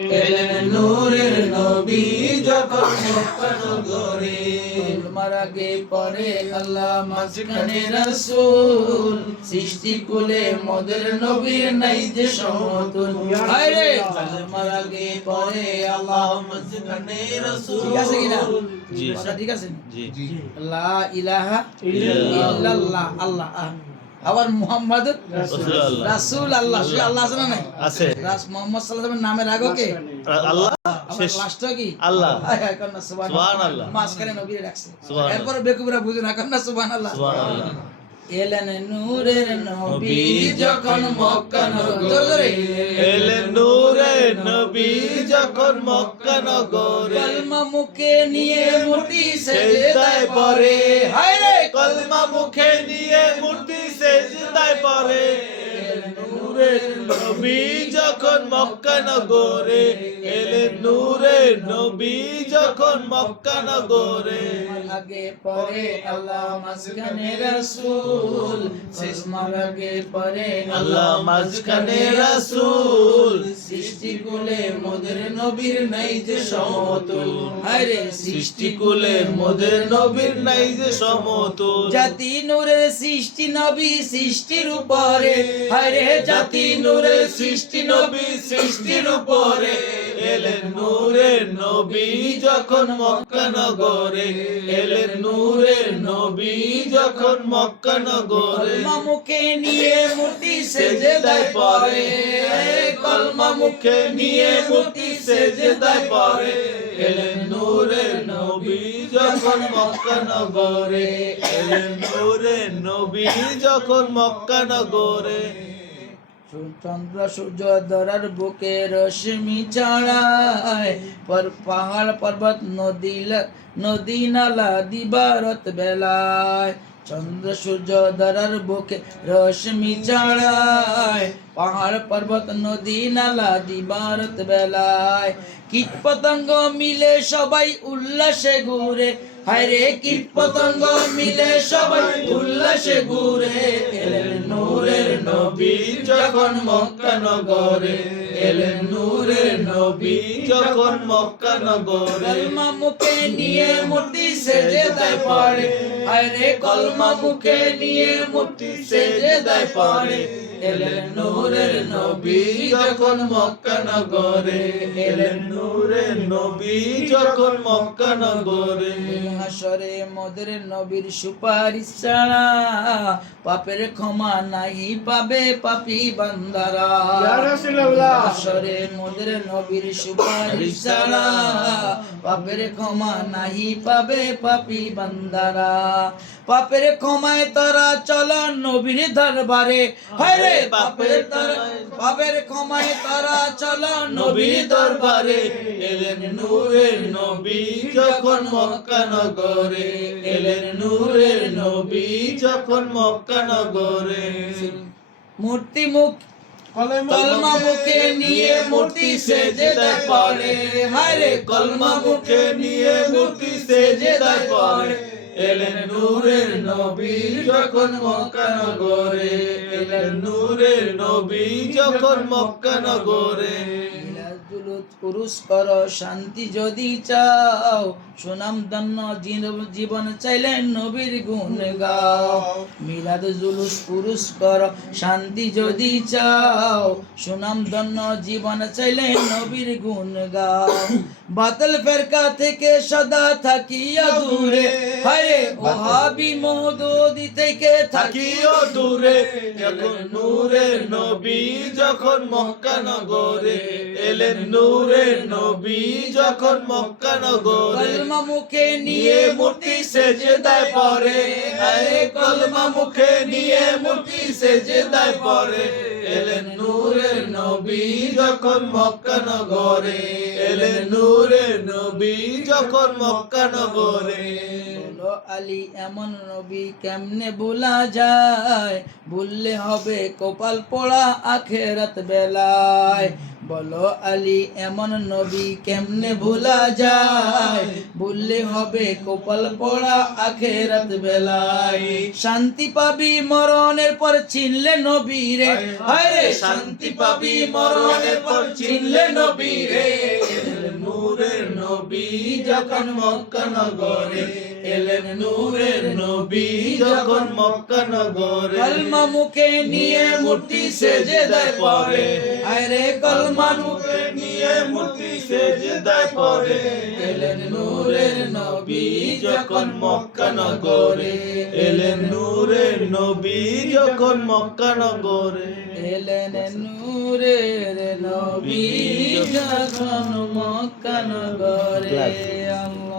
এলেন নূরের নবী যখন মক্কা নগরে। কলমার আগে পরে আল্লাহ মাঝখানে রাসূল সৃষ্টি কুলে মদের নবীর নাই যে সমতুল আরে কলমার আগে পরে আল্লাহ মাঝখানে রাসূল। ঠিক আছে কিনা? জি। ঠিক আছে? জি। লা ইলাহা ইল্লাল্লাহ। ইল্লাল্লাহ আল্লাহ আহ। আবার মুহাম্মদ রাসূল আল্লাহ সে আল্লাহ আছে না নাই? আছে। রাস মোহাম্মদ সাল্লাল্লাহু আলাইহি নামের আগে কে? আল্লাহ? শেষ। লাস্ট কি? আল্লাহ। হায় কন্যা সুবহানাল্লাহ। নবী রাখছে। এরপর বেকুবরা বুঝে না সুবহানাল্লাহ। সুবহানাল্লাহ। এলেন নূরের নবী যখন মক্কা নগরে। এলেন নূরে নবী যখন মক্কা নগরে। কলমা মুখে নিয়ে মূর্তি সেজদায় পড়ে হায় রে! কলমা মুখে নিয়ে মূর্তি পরে? নবী যখন মক্কা নগরে, এলেন নূরের নবী যখন মক্কা নগরে। আগে পরে আল্লাহ মাঝখানে রাসূল, শেষ মার আগে পরে আল্লাহ মাঝখানে রাসূল। সৃষ্টি কুলে মোদের নবীর নাই যে সমতুল। হায় রে সৃষ্টি কুলে মোদের নবীর নাই যে সমতুল। জাতি নূরের সৃষ্টি নবী সৃষ্টির উপরে। হায় রে জাতি নূরের সৃষ্টি নবী সৃষ্টির উপরে। এলেন নূরের নবী যখন মক্কা নগরে। এলেন নূরের নবী যখন মক্কা নগরে। মুখে নিয়ে মূর্তি সেজদায় পড়ে। কলমা মুখে নিয়ে মূর্তি সেজদায় পড়ে। এলেন নূরের নবী যখন মক্কা নগরে। এলেন নূরের নবী যখন মক্কা নগরে। চন্দ্র সূর্য ধরার বুকে রশ্মি চড়ায় পর পাহাড় পর্বত, নদী নদী নালা, দিবারত বেলায়। চন্দ্র সূর্য ধরার বুকে রশ্মি চড়ায় পাহাড় পর্বত, নদী নালা, দিবারত বেলায়। কীট পতঙ্গ মিলে সবাই উল্লাসে ঘুরে। হায়রে কীট পতঙ্গ মিলে সবাই উল্লাসে ঘুরে। নূরের নবী যখন মক্কা নগরে এলেন নূরের নবী যখন মক্কা নগরে। কলমা মুখে নিয়ে মূর্তি সেজে দেয় পড়ে। আরে কলমা মুখে নিয়ে মূর্তি সেজে দেয় পড়ে। এলেন নূরের নবী যখন মক্কা নগরে। এলেন নূরের নবী যখন মক্কা নগরে। হাসরে মদের নবীর সুপারিশ ছাড়া পাপের ক্ষমা নাহি পাবে পাপি বান্দারা। হাসরে মদের নবীর সুপারিশ ছাড়া পাপের ক্ষমা নাহি পাবে পাপি বান্দারা। পাপের ক্ষমায় তারা চলা নবীর দরবারে। হায়রে পাপের তারা পাপের ক্ষমায় তারা চলা নবীর দরবারে। এলেন নূরের নবী যখন মক্কা নগরে। এলেন নূরের নবী যখন মক্কা নগরে। মূর্তি মুখ কলমা মুখে নিয়ে মূর্তি সেজে দেয় পরে হায়রে কলমা মুখে নিয়ে মূর্তি সেজে দেয় পরে এলেন নূরের নবী যখন মক্কা নগরে। এলেন নূরের নবী যখন মক্কা নগরে। উরুস করো শান্তি যদি চাও, সুনাম জীব- জীবন চাইলে নবীর গুণ গাও। মিলাদ জুলুস পুরুষ কর শান্তি যদি চাও, সুনাম দন্ন জীবন চাইলে নবীর গুণ গাও। বাতল ফেরকা থেকে সদা থাকিয়া দূরে। হরে ওহাবি মহদুদি থেকে থাকি থাকিও দূরে। যখন নূরের নবী যখন মক্কা নগরে এলেন নূরের নবী যখন মক্কা নগরে কলমা মুখে নিয়ে মূর্তি সেজে দেয় পরে আরে কলমা মুখে নিয়ে মূর্তি সেজে দেয় পরে এলেন নূরের নবী যখন মক্কা নগরে এলেন নূরের নবী যখন মক্কা নগরে। আলী এমন নবী কেমনে ভোলা যায়? ভুললে হবে কপাল পোড়া আখেরাত বেলায়। বলো আলী, এমন নবী কেমনে ভোলা যায়? ভুললে হবে কপাল পড়া আখেরাত বেলায়। শান্তি পাবি মরণের পর চিনলে নবী রে। শান্তি পাবি মরণের পর চিনলে নবী রে। যখন মক্কা নগরে। এলেন নূরের নবী যখন মক্কা নগরে। কলমা মুখে নিয়ে মূর্তি সেজদায় পড়ে আরে কলমা মুখে নিয়ে মূর্তি সেজদায় পড়ে। এলেন নূরের নবী যখন মক্কা নগরে। এলেন নূরের নবী যখন মক্কা নগরে। এলেন নূরের নবী যখন মক্কা নগরে।